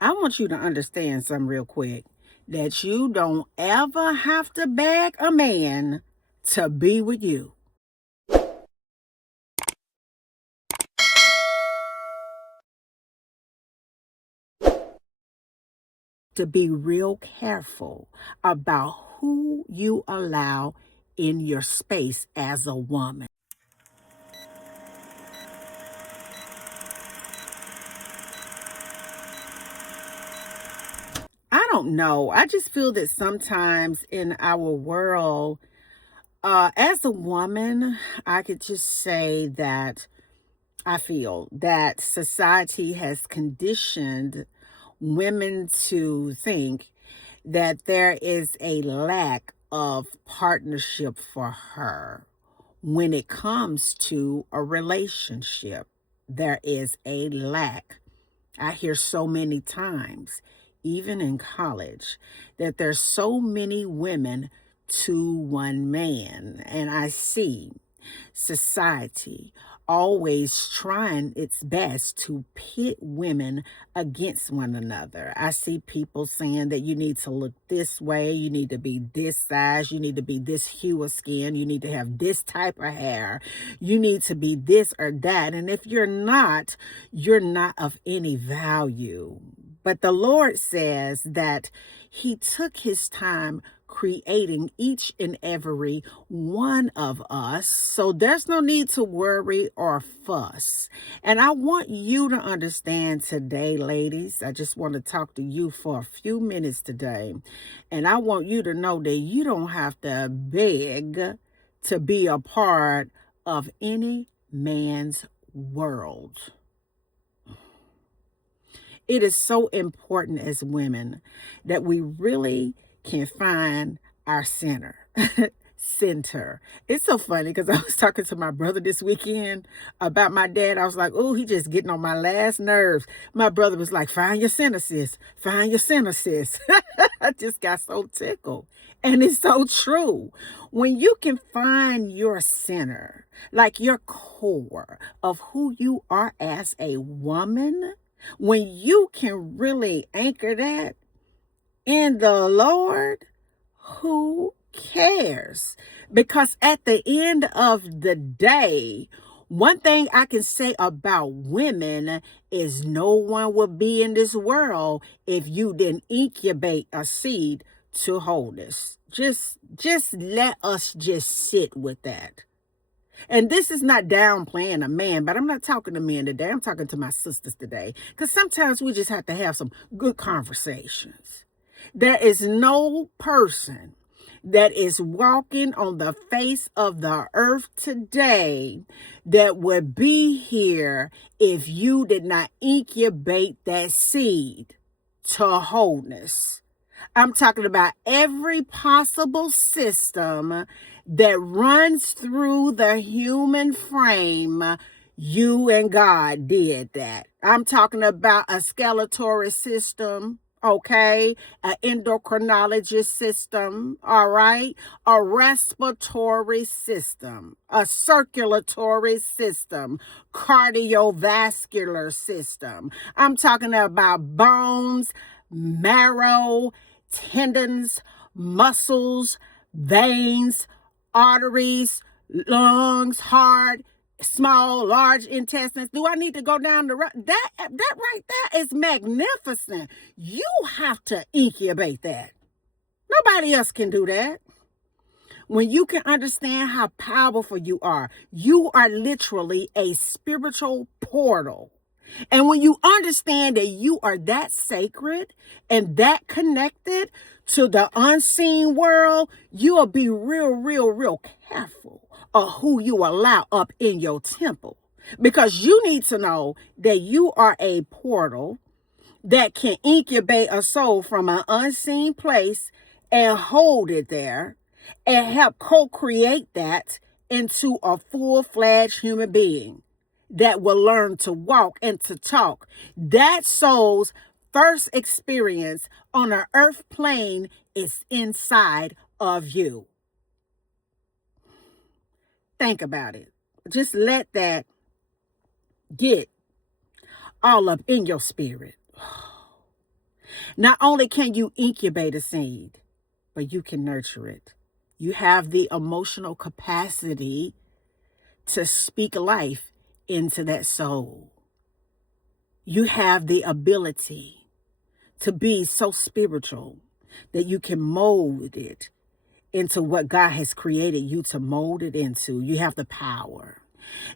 I want you to understand something real quick, that you don't ever have to beg a man to be with you. To be real careful about who you allow in your space as a woman. I don't know. I just feel that sometimes in our world, as a woman, I could just say that I feel that society has conditioned women to think that there is a lack of partnership for her when it comes to a relationship. There is a lack. I hear so many times, even in college, that there's so many women to one man. And I see society always trying its best to pit women against one another. I see people saying that you need to look this way, you need to be this size, you need to be this hue of skin, you need to have this type of hair, you need to be this or that. And if you're not of any value. But the Lord says that He took His time creating each and every one of us. So there's no need to worry or fuss. And I want you to understand today, ladies, I just want to talk to you for a few minutes today. And I want you to know that you don't have to beg to be a part of any man's world. It is so important as women that we really can find our center. Center. It's so funny because I was talking to my brother this weekend about my dad. I was like, oh, he just getting on my last nerves. My brother was like, find your center, sis. Find your center, sis. I just got so tickled. And it's so true. When you can find your center, like your core of who you are as a woman, when you can really anchor that in the Lord, who cares? Because at the end of the day, one thing I can say about women is no one would be in this world if you didn't incubate a seed to wholeness. Just let us just sit with that. And this is not downplaying a man, but I'm not talking to men today. I'm talking to my sisters today. Because sometimes we just have to have some good conversations. There is no person that is walking on the face of the earth today that would be here if you did not incubate that seed to wholeness. I'm talking about every possible system that runs through the human frame. You and God did that. I'm talking about a skeletal system, okay? An endocrinologist system, all right? A respiratory system, a circulatory system, cardiovascular system. I'm talking about bones, marrow, tendons, muscles, veins, arteries, lungs, heart, small, large intestines. Do I need to go down the road? That right there is magnificent. You have to incubate that. Nobody else can do that. When you can understand how powerful you are literally a spiritual portal. And when you understand that you are that sacred and that connected to the unseen world, you will be real careful of who you allow up in your temple. Because you need to know that you are a portal that can incubate a soul from an unseen place and hold it there and help co-create that into a full-fledged human being that will learn to walk and to talk. That soul's first experience on an earth plane is inside of you. Think about it. Just let that get all up in your spirit. Not only can you incubate a seed, but you can nurture it. You have the emotional capacity to speak life into that soul. You have the ability to be so spiritual that you can mold it into what God has created you to mold it into. You have the power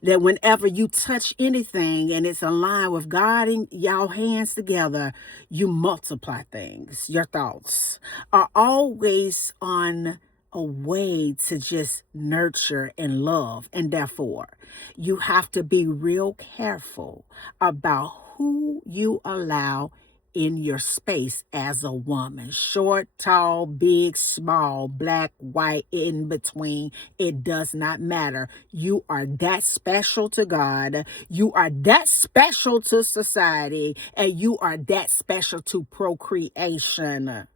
that whenever you touch anything and it's aligned with God and y'all hands together, you multiply things. Your thoughts are always on a way to just nurture and love. And therefore, you have to be real careful about who you allow in your space as a woman. Short, tall, big, small, black, white, in between. It does not matter. You are that special to God. You are that special to society. And you are that special to procreation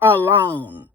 alone.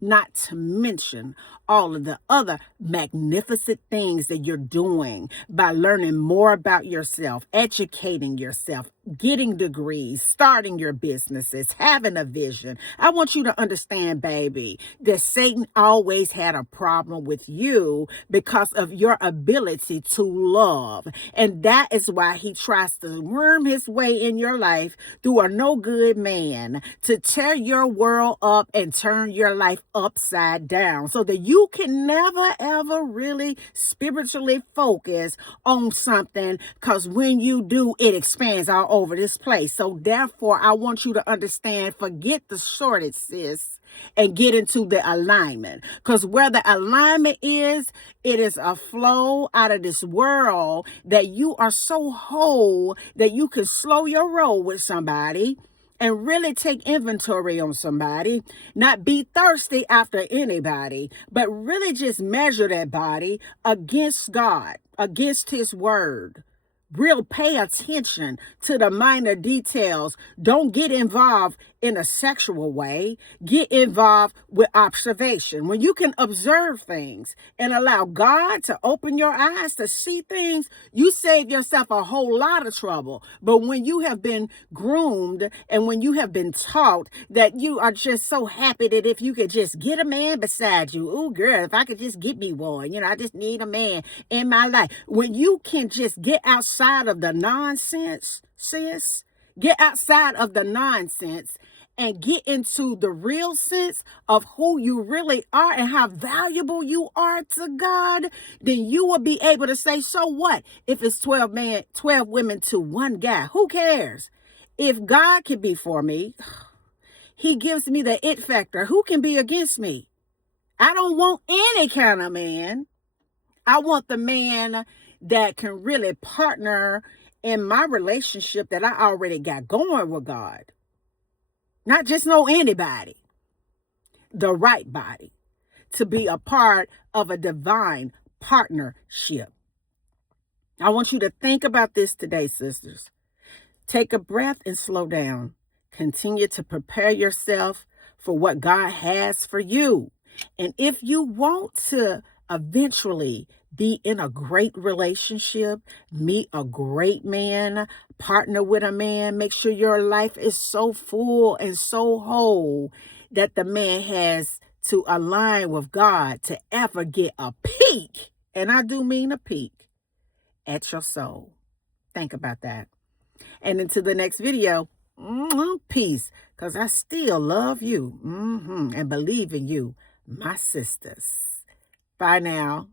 Not to mention all of the other magnificent things that you're doing by learning more about yourself, educating yourself, getting degrees, starting your businesses, having a vision. I want you to understand, baby, that Satan always had a problem with you because of your ability to love. And that is why he tries to worm his way in your life through a no good man to tear your world up and turn your life upside down so that you can never ever really spiritually focus on something, because when you do, it expands all over this place. So therefore, I want you to understand, forget the shortage, sis, and get into the alignment. Because where the alignment is, it is a flow out of this world that you are so whole that you can slow your roll with somebody and really take inventory on somebody, not be thirsty after anybody, but really just measure that body against God, against his word. Real pay attention to the minor details. Don't get involved in a sexual way. Get involved with observation. When you can observe things and allow God to open your eyes to see things, you save yourself a whole lot of trouble. But when you have been groomed and when you have been taught that you are just so happy that if you could just get a man beside you, oh girl, if I could just get me one, I just need a man in my life. When you can just get outside of the nonsense, sis, get outside of the nonsense and get into the real sense of who you really are and how valuable you are to God, then you will be able to say, so what? If it's 12 women to one guy, who cares? If God can be for me, he gives me the it factor. Who can be against me? I don't want any kind of man. I want the man that can really partner in my relationship that I already got going with God. Not just know anybody, the right body, to be a part of a divine partnership. I want you to think about this today, sisters. Take a breath and slow down. Continue to prepare yourself for what God has for you. And if you want to eventually be in a great relationship, meet a great man, partner with a man, make sure your life is so full and so whole that the man has to align with God to ever get a peek, and I do mean a peek, at your soul. Think about that. And until the next video, peace, because I still love you and believe in you, my sisters. Bye now.